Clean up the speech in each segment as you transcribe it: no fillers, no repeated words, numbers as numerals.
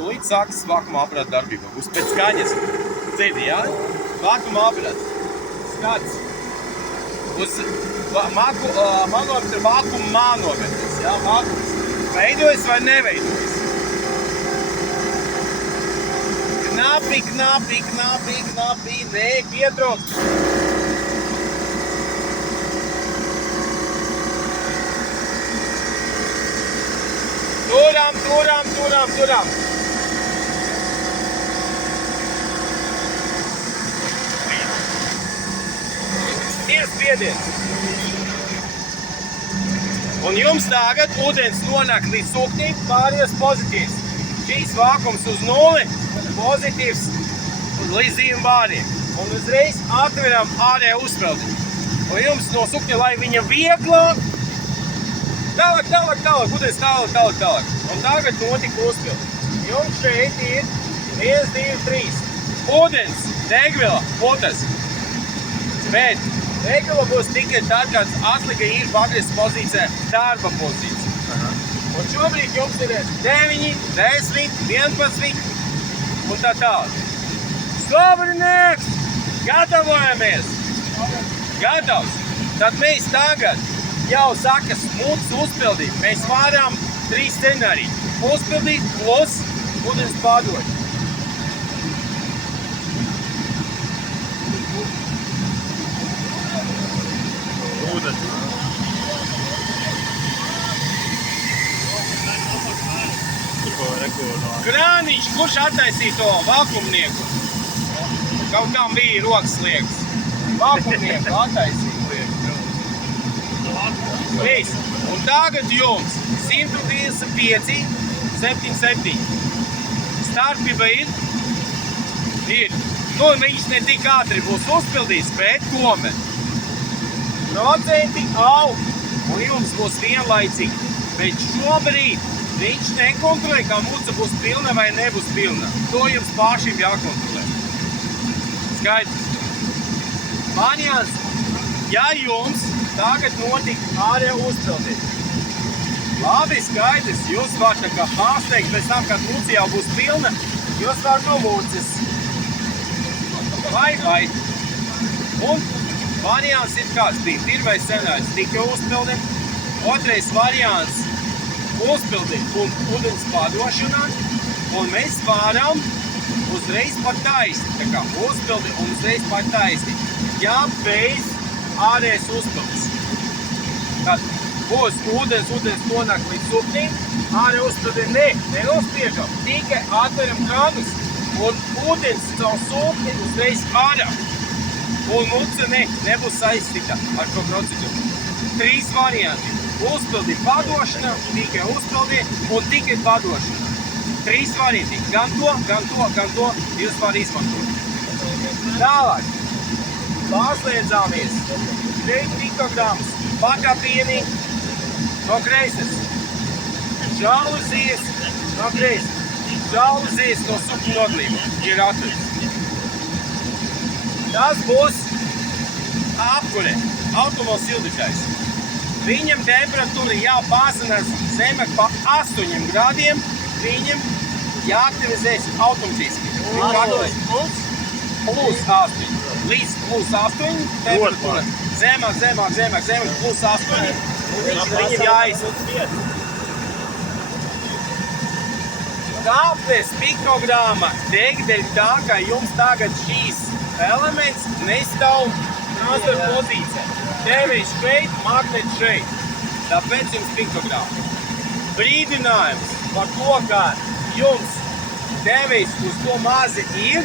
tūlīt sākas vakuma aparāta darbība. Būs pēc skaņas. Dzirdi, jā? Vakuma aparāts. Skats. Uz manometru vakuma manometrs, jā? Vakums. Veidojas vai neveidojas? Knapi, nē, pietrūkst. Turam. Ir spiediens. Un jums tagad ūdens nonāk līdz sūknim, pāries pozitīvs. Šīs vākums uz nulli, pozitīvs līdz 2 bāriem. Un uzreiz atveram ārēju uzpildi. Un jums no sūkņa, lai viņa vieglāk, tālāk, ūdens tālāk. Un tagad notika uzpildi. Jums šeit ir 1, 2, 3. Ūdens, degvila, putas. Bet degvila būs tikai tad, kad atliga ir pagriezta pozīcijā, darba pozīcija. Un šobrīd jums ir 9, 10, 11 un tā tālāk. Slobrinieks! Gatavojamies! Gatavs! Tad mēs tagad jau sakas mūtas uzpildīt. Mēs varam 3 scenāriju. Uzpildīt plus ūdens pārdošana. Krāniņš, kurš attaisīja to vakumnieku? Kaut kam bija rokas liekas. Vakumnieku attaisīja. Viss. Un tagad jums 155, 77. Starpība ir. Nu, viņš ne tik ātri būs uzpildīts, bet tomēr. Procenti aug, un jums būs vienlaicīgi. Bet šobrīd viņš nekontrolē, kā mūca būs pilna vai nebūs pilna. To jums pašiem jākontrolē. Skaidrs. Variants, ja jums tagad notika ārēja uzpildīt. Labi, skaidrs, jūs varat tā kā pārsteigt, pēc tam, kad mūca jau būs pilna, jūs varat no mūces. Vai. Un variants ir kāds bija. Pirmais scenārijs tika uzpildi. Otrais variants uzpildīt un ūdens pārdošanā. Un mēs varam uzreiz pataisni. Tā kā uzpildi un uzreiz pataisni. Ja bez ārējas uzpildis. Tad būs ūdens nonāk līdz sūknim. Ārēja uzpildi nenospiežam. Tikai atveram kranus. Un ūdens caur sūkni uzreiz ārā. Un mūca nebūs saistīta ar šo procedūru. 3 varianti. Uzpildi padošana, tikai uzpildi un tikai padošana. 3 varianti. Gan to jūs var izmantot. Tālāk. Pārslēdzāmies. 9 mikrograms pakapieni no kreisas. Žaluzijas no kreisas. Žaluzijas no sūkņu nodalījuma ir atvērts. Tas būs apkure, automobiļu sildītājs. Viņam temperatūra jau pārsanās zemāk pa 8 grādiem, viņam jāaktivizēs automatiski. Plus 8. Līdz plus 8 temperatūra. Zemāk, plus 8. Viņam jāizsūt. Kāpēc mikrogrāma degdēļ tā, ka jums tagad šīs elements nestāv transfer pozīcijā. Tevis šeit, magnets šeit. Tāpēc jums mikrogrāma. Brīdinājums par to, ka jums tevis uz to mazi ir,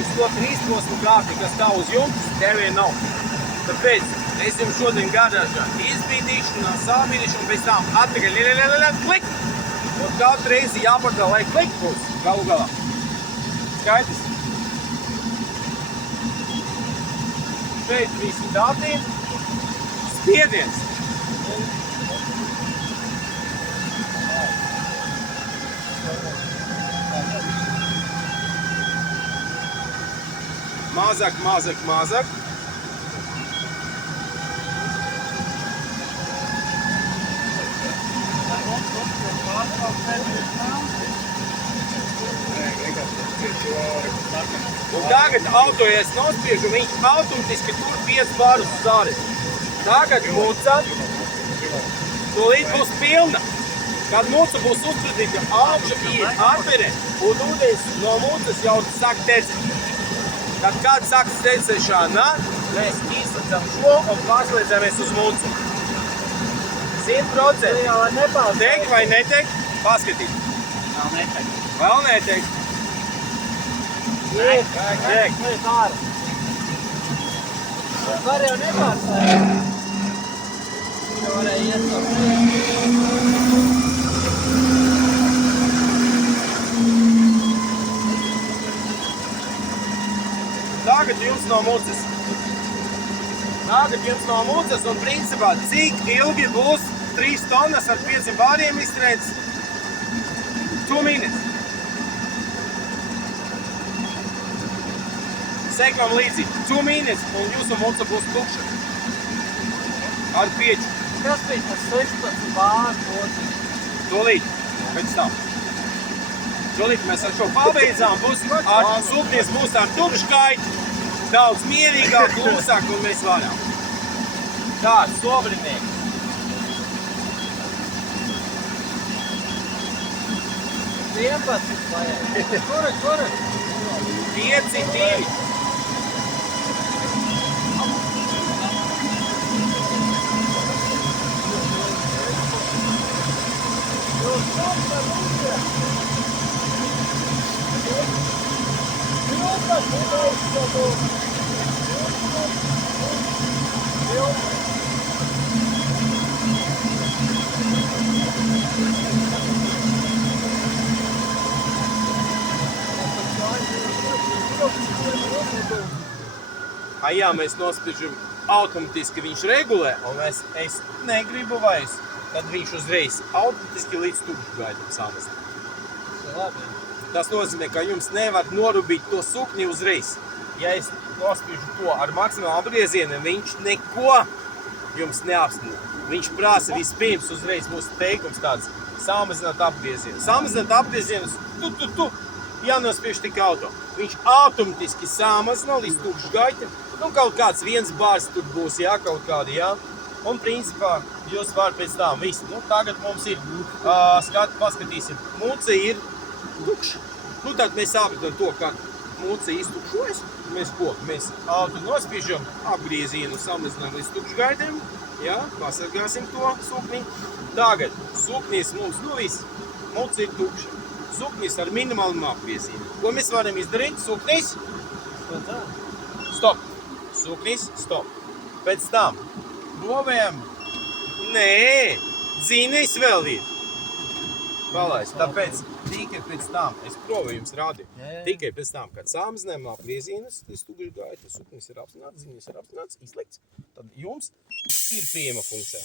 uz to 3 grādi, kas tā uz jums, tevi nav. Tāpēc es jums šodien gādāšu izbīdīšu, sāmīdīšu un pēc tam atpakaļ klik. Un katru reizi jāpārdā, lai klik būs galu galā. Skaidrs? Šeit visi dati. Spiediens. Mazāk. Un tagad auto, ja es nospiežu, viņš automatiski tur 5 barus uz ārēs. Tagad muca, tūlīt būs pilna. Kad muca būs uzpildīta, augša ir atvere, un ūdens no mucas jau sāk tecēt. Kad kāds sāks tecēšana, mēs izslēdzam šo un pārslēdzamies uz mucu. 100%. Tek vai netek? Paskatīt. Vēl netek. Vēl netek. Tek. Var jau nepārslēgt. Jau varēja iet no priekšu. Tagad jums no mucas. Tagad jums no mucas un principā cik ilgi būs 3 tonnas ar 5 bāriem izturēts? 2 minutes. Sekam līdzi 2 minutes un jūsu muca būs tukša. Ar pieķu. Kas bija tas 16 bāru? Tūlīt, pēc tam. Tūlīt mēs ar šo pabeidzām, būs ar sūknies būs ar tukškaitu, daudz mierīgāk, klusāk un mēs varam. Tā, sobrinieki. Kura? 5-2. Jā, mēs nospiežam automatiski, viņš regulē, un es negribu vairs, tad viņš uzreiz automatiski līdz tukšgaitam samazināt. Tas nozīmē, ka jums nevar norubīt to sukni uzreiz. Ja es nospiežu to ar maksimālu apgriezienu, viņš neko jums neapsnūk. Viņš prasa vispirms uzreiz mūsu teikums tāds samazināt apgriezienu. Samazināt apgriezienus, jānospiež tik auto. Viņš automatiski samazina līdz tukšgaitam. Kaut kāds viens bārs tur būs, kaut kādi, Un principā jūs varat pēc tām visu. Tagad mums ir, paskatīsim, muca ir tukša. Tad mēs sapratam to, ka muca iztukšojas. Mēs auto nospiežam, apgriezienu samazinām līdz tukšgaitiem. Pasargāsim to sukni. Tagad suknis mums, viss, muca ir tukša. Suknis ar minimālu apgriezienu. Ko mēs varam izdarīt? Suknis. Stop. Suknis, stop. Pēc tam provējam. Nē, dzīnējs vēl ir. Palaist. Tāpēc tikai pēc tam, es provēju jums rādīju, tikai pēc tam, kad samazinām apgriezienus, līdz tukšgaita, suknis ir apzināts, dzīnējs ir apzināts, izlikts, tad jums ir pieejama funkcija.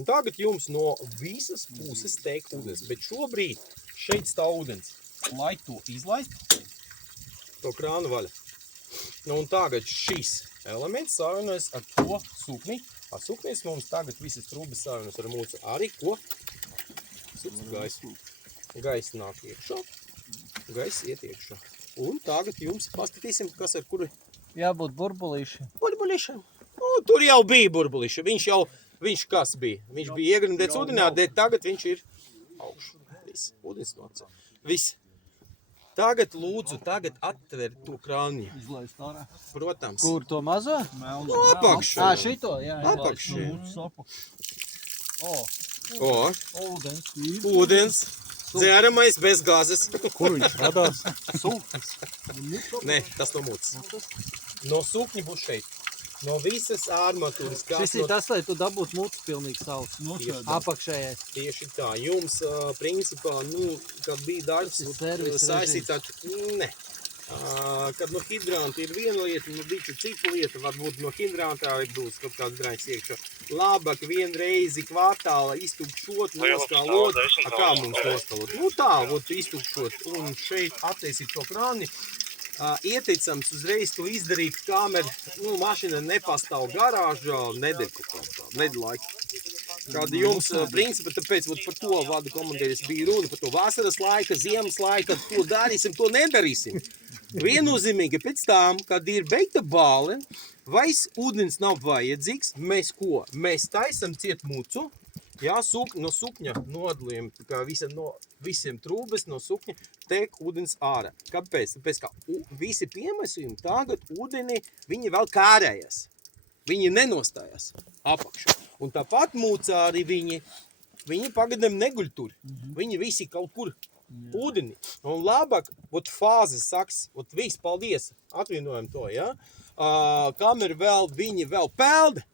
Un tagad jums no visas puses tek ūdens, bet šobrīd šeit stāv ūdens. Lai to izlaist, to krānu vaļa. Un tagad šis elements savienojas ar to sukni. Ar suknis mums tagad visas trūbas savienojas ar mūsu arī, ko? Gaisa nāk iekšā. Gaisa iet iekšā. Un tagad jums paskatīsim, kas ar kuri? Jābūt burbulīšiem. Burbulīšiem. Tur jau bija burbulīši. Viņš kas bija? Viņš bija iegrindēts ūdenā, tagad viņš ir augšu. Viss, ūdens nocā. Viss. Tagad lūdzu, atver to krāni. Izlaist ārā. Protams. Kur to mazo? Apakšā. Šito, jā. Apakšā. Ūdens. Ūdens. Dzēramais bez gāzes. Kur viņš radās? Sulfis. Nē, tas no mūcas. No sukņa būs šeit. No visas ārmatūras. Šis ir tas, lai tu dabūtu mucu pilnīgi savs. Apakšējais. Tieši tā. Jums, principā, kad bija darbs saistīts ar... Ne. Kad no hidranta ir viena lieta, no biču cita lieta, varbūt no hidrantā būs kaut kāds drāņas iekšā. Labāk vienreizi kvartāla iztukšot, noskalot. Kā mums noskalot? Tā, iztukšot un šeit attaisīt to krāni. Ieteicams uzreiz to izdarīt, kamēr mašina nepastāv garāžā nedēļu laiku. Kāda jums principa, tāpēc par to vada komandieris bija runa, par to vasaras laika, ziemas laika, to darīsim, to nedarīsim. Viennozīmīgi pēc tam, kad ir beigta bāle, vairs ūdens nav vajadzīgs, mēs ko? Mēs taisam ciet mucu, jā, no sukņa nodalījam, kā visiem trūbes no sukņa tek ūdens ārā. Kāpēc? Tāpēc, ka visi piemēsījumi tagad ūdeni, viņi vēl kārējas. Viņi nenostājās apakšā. Un tāpat mūcā arī viņi pagadam neguļ tur. Viņi visi kaut kur ūdeni. Un labāk, fāzes saks, viss, paldies, atvienojam to, ja? Kamēr viņi vēl pelda,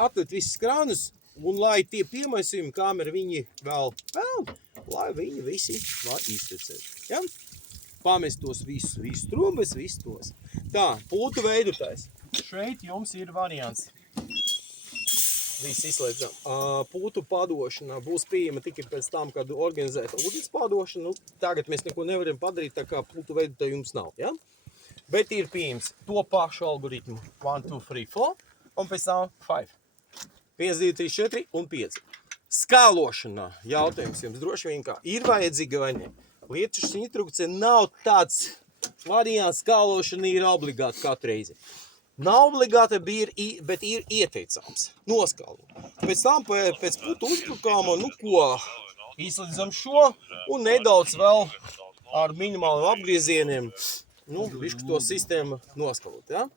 atliet visus krānus, un lai tie piemaisījumi, kamēr viņi vēl pelda, lai viņi visi var iztecēt. Ja? Pamest tos visus trūbes, visus tos. Tā, pultu veidotājs. Šeit jums ir variants. Viss izslēdzam. Pūtu padošana būs pieejama tikai pēc tam, kad organizēta ūdens padošana. Tagad mēs neko nevaram padarīt, tā kā pūtu veidotāja jums nav. Ja? Bet ir pieejams to pašu algoritmu 1, 2, 3, 4 un pēc tam 5. 1, 2, 3, 4 un 5. Skalošanā jautājums jums droši vien kā ir vajadzīga vai ne. Lietušas instrukcija nav tāds variants, skalošana ir obligāti katru reizi. Nav obligāti, bet ir ieteicams. Noskalo. Pēc tam, pēc putu uzbrukāma, izslēdzam šo un nedaudz vēl ar minimāliem apgriezieniem, višku to sistēmu noskalot. Ja?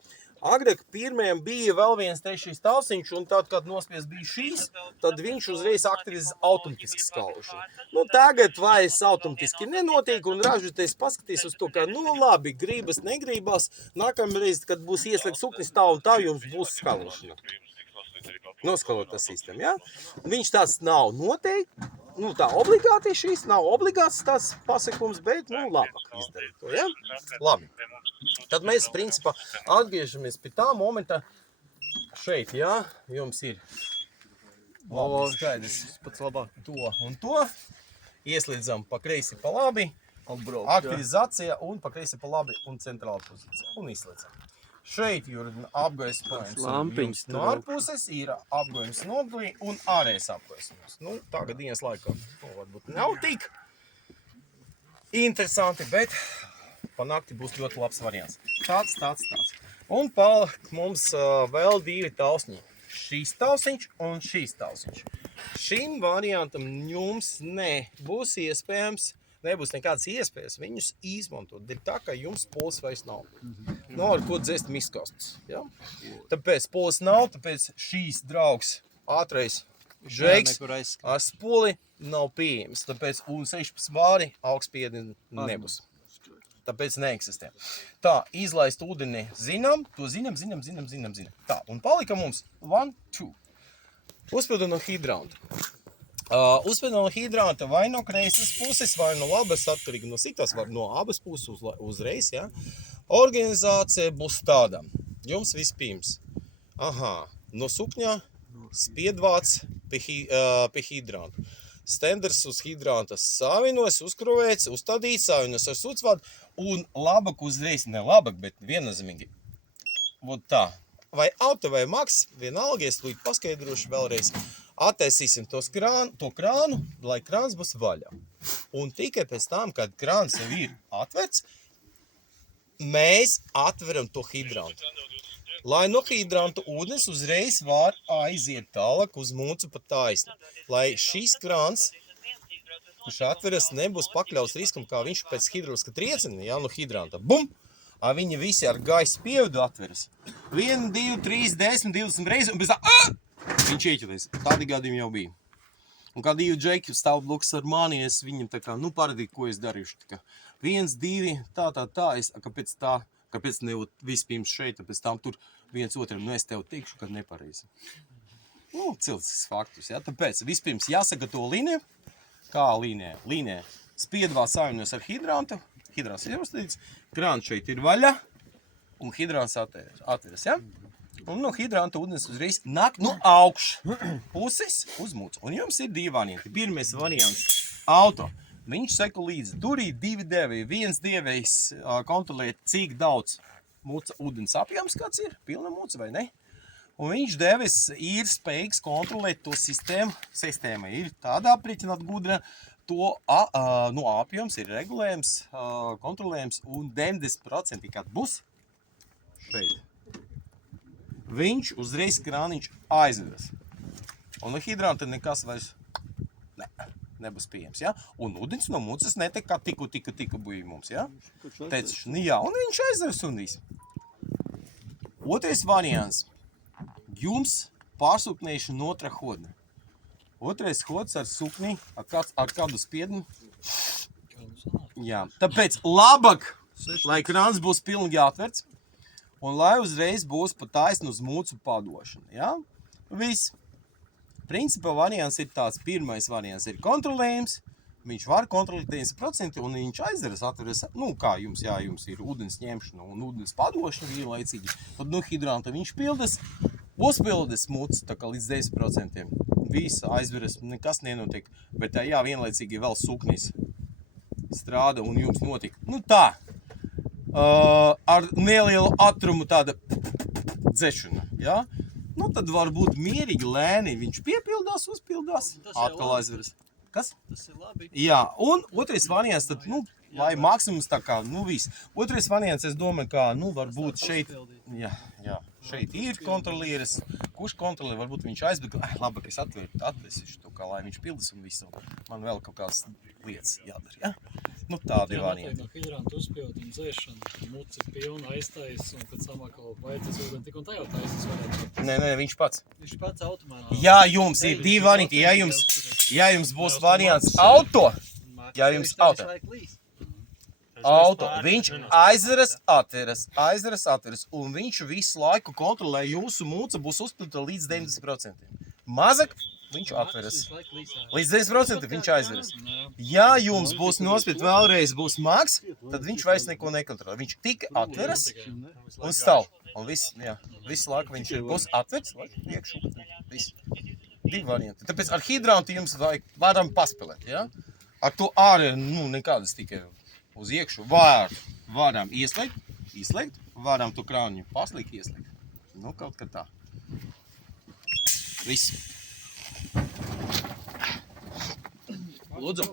Agrāk pirmajam bija vēl viens šīs tausiņš, un tad, kad nospies bija šīs, tad viņš uzreiz aktivizē automatiski skalošanu. Tagad vairs automatiski nenotiek, un ražoties paskatīs uz to, ka, labi, gribas, negribas, nākamreiz, kad būs ieslēgts suknis tā un tā, jums būs skalošana. Noskalota sistēma, ja? Viņš tāds nav noteikti, tā obligāti šīs, nav obligāts tās pasakums, bet, labāk izdarīt to, ja? Labi. Tad mēs, principā, atgriežamies pie tā momenta šeit, ja? Jums ir skaidrs pats labāk. To un to. Ieslēdzam pa kreisi pa labi, aktivizācija un pa kreisi pa labi un centrāla pozīcija. Un izslēdzam. Šeit ir apgaismojums no ārpuses, ir apgaismojums nodalī un ārējais apgaismojums. Tagad dienas laikā varbūt nav tik interesanti, bet pa nakti būs ļoti labs variants. Tāds. Un paliek mums vēl 2 tausņi. Šīs tausiņš un šīs tausiņš. Šim variantam jums nebūs nekādas iespējas viņus izmantot. Dēļ tā, ka jums pols vairs nav. Nav ar ko dzēst miskastus. Ja? Tāpēc pols nav, tāpēc šīs draugs ātrais žēks ar spoli nav pieejams. Tāpēc un 16 vāri augstspiedi nebūs. Tāpēc neeksistē. Tā, izlaist ūdeni zinām, to zinām. Tā, un palika mums 1, 2. Uzpildu no hidranta. Uzpildu no hidranta vai no kreisas puses, vai no labas, atkarīgi no citas, vai no abas puses uzreiz, ja? Organizācija būs tāda. Jums vispirms. No sukņā spiedvāts pie hidranta. Stenders uz hidranta savienojas, uzkruvēts, uzstādīts, savienojas ar sucvādu un labāk uzreiz, ne labāk, bet viennozīmīgi. Vot tā. Vai auto vai maks, vienalga, es līdz paskaidrošu vēlreiz. Attaisīsim to krānu, lai krāns būs vaļā. Un tikai pēc tam, kad krāns jau ir atverts, mēs atveram to hidrantu. Lai no hidranta ūdens uzreiz var aiziet tālāk uz mūcu pa taisni. Lai šis krāns, kurš atveras, nebūs pakļauts riskam, kā viņš pēc hidroliska trieciena, ja, no hidranta. Bum! Viņi visi ar gaisa pievedu atveras. 1, 2, 3, 10, 20 reizes, un pēc tā, viņš ieķelēs. Tādi gadījumi jau bija. Un kā 2 džeki stāv bloks ar mani, es viņam tā kā, paradīju, ko es darīšu. Tā kā 1, 2, tā, es, kāpēc ne vispirms šeit, tāpēc tam tur viens otram, es tev teikšu, ka nepareizi. Cilvēcisks faktus, ja? Tāpēc vispirms jāsagatavo līnija. Kā līnija? Līnija spiedvā savienojas ar hidrantu. Hidrants ir uzstādīts, krāns šeit ir vaļā un hidrants atveras, ja? Un no hidranta ūdens uzreiz nāk no augšas puses uz mūcu. Un jums ir 2 varianti. Pirmais variants auto. Viņš seko līdzi. Tur ir 2 devēji. Viens devējs kontrolē, cik daudz mūca ūdens apjoms kāds ir, pilna mūca vai ne. Un viņš devis ir spējīgs kontrolēt to sistēmu. Sistēma ir tāda aprīķināt gudra, to apjoms ir regulējams, kontrolējams, un 90% kad būs šeit. Viņš uzreiz krāniņš aizveras. Un no hidranta nekas vairs nebūs pieejams, ja? Un ūdens no mucas netiek kā tiku bija mums, ja? Teicu, jā, un viņš aizveras un viss. Otrais variants. Jums pārsuknēšana otra hodne. Otrais hods ar sukni, ar kādu spiedni. Jā, tāpēc labāk, lai krāns būs pilnīgi atverts, un lai uzreiz būs pa taisnu uz mucu padošana, ja? Viss. Principā variants ir tāds, pirmais variants ir kontrolējums, viņš var kontrolēt 90% un viņš aizveras, atveras, kā jums, jā, jums ir ūdens ņemšana un ūdens padošana vienlaicīgi, tad no hidranta viņš pildas, uzpildes mucu, tā kā līdz 10%. Viss aizveras, nekas nenotiek, bet jā, vienlaicīgi vēl suknis strāda un jums notika. Tā, ar nelielu atrumu tāda dzešana, jā? Tad varbūt mierīgi, lēni, viņš piepildās, uzpildās, atkal aizveras. Kas? Tas ir labi. Jā, un otrais variants, tad, lai maksimums tā kā, viss. Otrais variants, es domāju, kā, varbūt šeit, jā, šeit ir kontrolieris, kurš kontrolē, varbūt viņš aizbēg, labāk es atvesīšu to, kā lai viņš pildas un visu. Man vēl kaut kādas lietas jādara, ja? Tādi varianti. No hidranta uzpild un dzēšana, muca pilna aiztais un pēc samā kaut vajadzēs ūdeni tik un tā jau taisas varētu. Nē, viņš pats. Viņš pats automātā. Jā, jums ir divi varianti, ja jums būs variants auto, viņš aizveras, atveras, un viņš visu laiku kontrolē, jūsu muca būs uzpilta līdz 90%. Mazāk, viņš atveras. Līdz 10% viņš aizveras. Ja jums būs nospiet vēlreiz būs maks, tad viņš vairs neko nekontrolē. Viņš tik atveras un stāv. Un visu laiku viņš būs atverts, iekšu. Divi varianti. Tāpēc ar hidrantu jums varam paspēlēt, ja? Ar to ārē, nekādas tikai uz iekšu. Varam ieslēgt, varam to krāniņu paslīgt, ieslēgt. Kaut kā tā. Viss. Lūdzu.